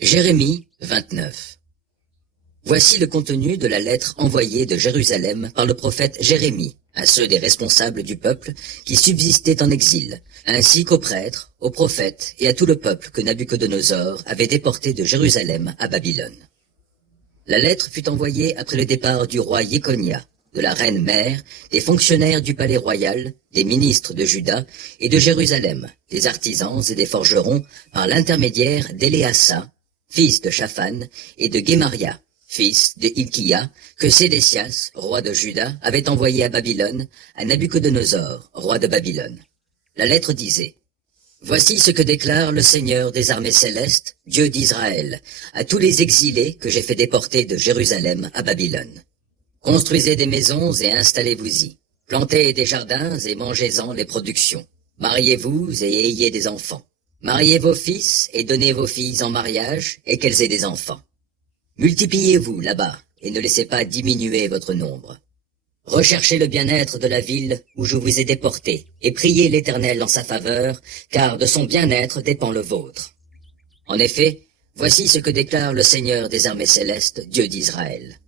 Jérémie 29. Voici le contenu de la lettre envoyée de Jérusalem par le prophète Jérémie à ceux des responsables du peuple qui subsistaient en exil, ainsi qu'aux prêtres, aux prophètes et à tout le peuple que Nabuchodonosor avait déporté de Jérusalem à Babylone. La lettre fut envoyée après le départ du roi Jéconia, de la reine mère, des fonctionnaires du palais royal, des ministres de Juda et de Jérusalem, des artisans et des forgerons, par l'intermédiaire d'Éléassa, fils de Shaphan, et de Guémaria, fils de Hilkia, que Sédécias, roi de Juda, avait envoyé à Babylone, à Nabuchodonosor, roi de Babylone. La lettre disait: Voici ce que déclare le Seigneur des armées célestes, Dieu d'Israël, à tous les exilés que j'ai fait déporter de Jérusalem à Babylone. Construisez des maisons et installez-vous-y. Plantez des jardins et mangez-en les productions. Mariez-vous et ayez des enfants. Mariez vos fils et donnez vos filles en mariage et qu'elles aient des enfants. Multipliez-vous là-bas et ne laissez pas diminuer votre nombre. Recherchez le bien-être de la ville où je vous ai déportés et priez l'Éternel en sa faveur, car de son bien-être dépend le vôtre. En effet, voici ce que déclare le Seigneur des armées célestes, Dieu d'Israël.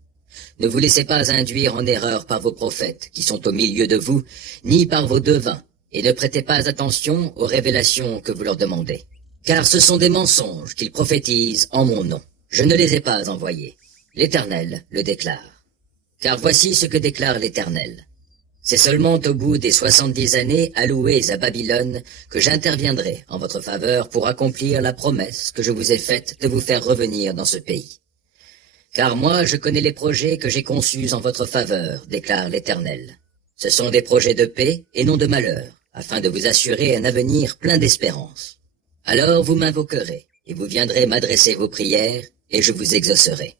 Ne vous laissez pas induire en erreur par vos prophètes qui sont au milieu de vous, ni par vos devins, et ne prêtez pas attention aux révélations que vous leur demandez. Car ce sont des mensonges qu'ils prophétisent en mon nom. Je ne les ai pas envoyés. L'Éternel le déclare. Car voici ce que déclare l'Éternel. C'est seulement au bout des 70 années allouées à Babylone que j'interviendrai en votre faveur pour accomplir la promesse que je vous ai faite de vous faire revenir dans ce pays. Car moi, je connais les projets que j'ai conçus en votre faveur, déclare l'Éternel. Ce sont des projets de paix et non de malheur, afin de vous assurer un avenir plein d'espérance. Alors vous m'invoquerez, et vous viendrez m'adresser vos prières, et je vous exaucerai.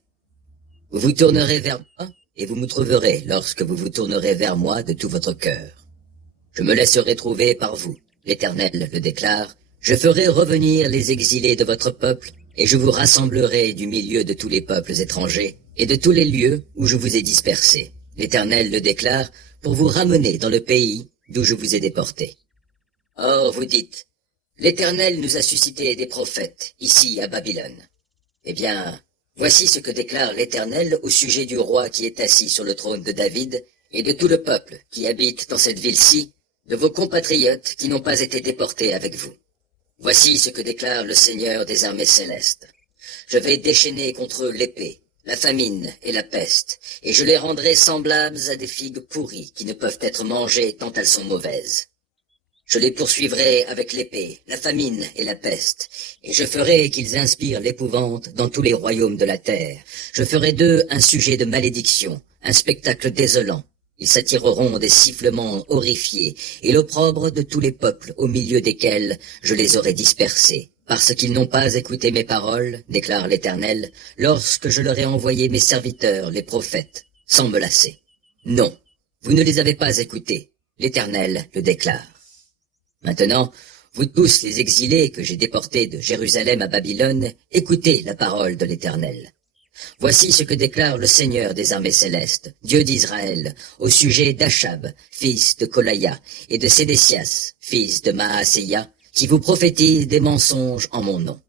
Vous vous tournerez vers moi, et vous me trouverez lorsque vous vous tournerez vers moi de tout votre cœur. Je me laisserai trouver par vous, l'Éternel le déclare. Je ferai revenir les exilés de votre peuple, et je vous rassemblerai du milieu de tous les peuples étrangers, et de tous les lieux où je vous ai dispersés. L'Éternel le déclare, pour vous ramener dans le pays d'où je vous ai déportés. Or, vous dites, l'Éternel nous a suscité des prophètes, ici à Babylone. Eh bien, voici ce que déclare l'Éternel au sujet du roi qui est assis sur le trône de David, et de tout le peuple qui habite dans cette ville-ci, de vos compatriotes qui n'ont pas été déportés avec vous. Voici ce que déclare le Seigneur des armées célestes. Je vais déchaîner contre eux l'épée, la famine et la peste, et je les rendrai semblables à des figues pourries qui ne peuvent être mangées tant elles sont mauvaises. Je les poursuivrai avec l'épée, la famine et la peste, et je ferai qu'ils inspirent l'épouvante dans tous les royaumes de la terre. Je ferai d'eux un sujet de malédiction, un spectacle désolant. Ils s'attireront des sifflements horrifiés et l'opprobre de tous les peuples au milieu desquels je les aurai dispersés, parce qu'ils n'ont pas écouté mes paroles, déclare l'Éternel, lorsque je leur ai envoyé mes serviteurs, les prophètes, sans me lasser. Non, vous ne les avez pas écoutés, l'Éternel le déclare. Maintenant, vous tous les exilés que j'ai déportés de Jérusalem à Babylone, écoutez la parole de l'Éternel. Voici ce que déclare le Seigneur des armées célestes, Dieu d'Israël, au sujet d'Achab, fils de Kolaïa, et de Sédécias, fils de Maaséia, qui vous prophétisent des mensonges en mon nom.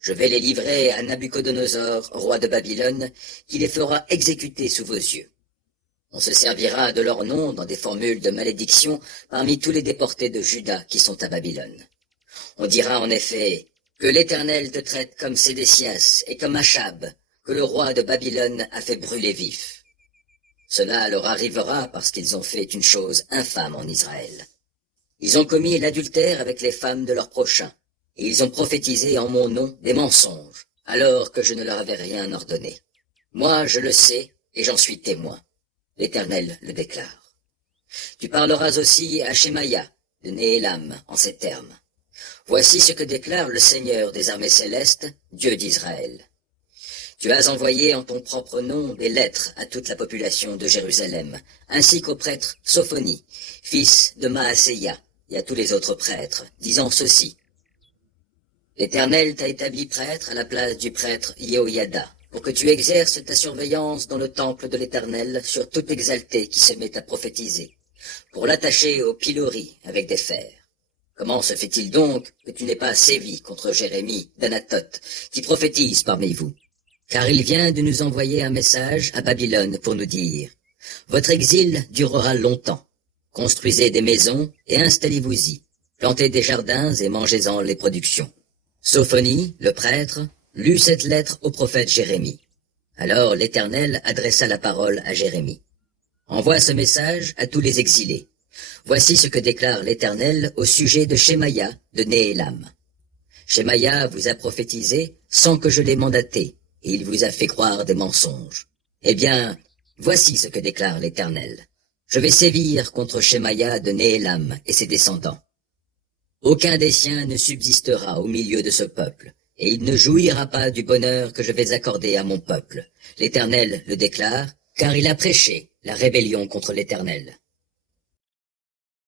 Je vais les livrer à Nabuchodonosor, roi de Babylone, qui les fera exécuter sous vos yeux. On se servira de leur nom dans des formules de malédiction parmi tous les déportés de Juda qui sont à Babylone. On dira en effet que l'Éternel te traite comme Sédécias et comme Achab, que le roi de Babylone a fait brûler vif. Cela leur arrivera parce qu'ils ont fait une chose infâme en Israël. Ils ont commis l'adultère avec les femmes de leurs prochains, et ils ont prophétisé en mon nom des mensonges, alors que je ne leur avais rien ordonné. Moi, je le sais, et j'en suis témoin. L'Éternel le déclare. Tu parleras aussi à Shemaïa, de Néhélam, en ces termes. Voici ce que déclare le Seigneur des armées célestes, Dieu d'Israël. Tu as envoyé en ton propre nom des lettres à toute la population de Jérusalem, ainsi qu'au prêtre Sophonie, fils de Maaséia, et à tous les autres prêtres, disant ceci. L'Éternel t'a établi prêtre à la place du prêtre Yehoyada, pour que tu exerces ta surveillance dans le temple de l'Éternel sur tout exalté qui se met à prophétiser, pour l'attacher au pilori avec des fers. Comment se fait-il donc que tu n'aies pas sévi contre Jérémie d'Anathoth, qui prophétise parmi vous? Car il vient de nous envoyer un message à Babylone pour nous dire: votre exil durera longtemps. Construisez des maisons et installez-vous-y. Plantez des jardins et mangez-en les productions. Sophonie, le prêtre, lut cette lettre au prophète Jérémie. Alors l'Éternel adressa la parole à Jérémie. Envoie ce message à tous les exilés. Voici ce que déclare l'Éternel au sujet de Shemaïa de Néhélam. Shemaïa vous a prophétisé sans que je l'ai mandaté, et il vous a fait croire des mensonges. Eh bien, voici ce que déclare l'Éternel. Je vais sévir contre Shemaïa de Néhélam et ses descendants. Aucun des siens ne subsistera au milieu de ce peuple, et il ne jouira pas du bonheur que je vais accorder à mon peuple. L'Éternel le déclare, car il a prêché la rébellion contre l'Éternel.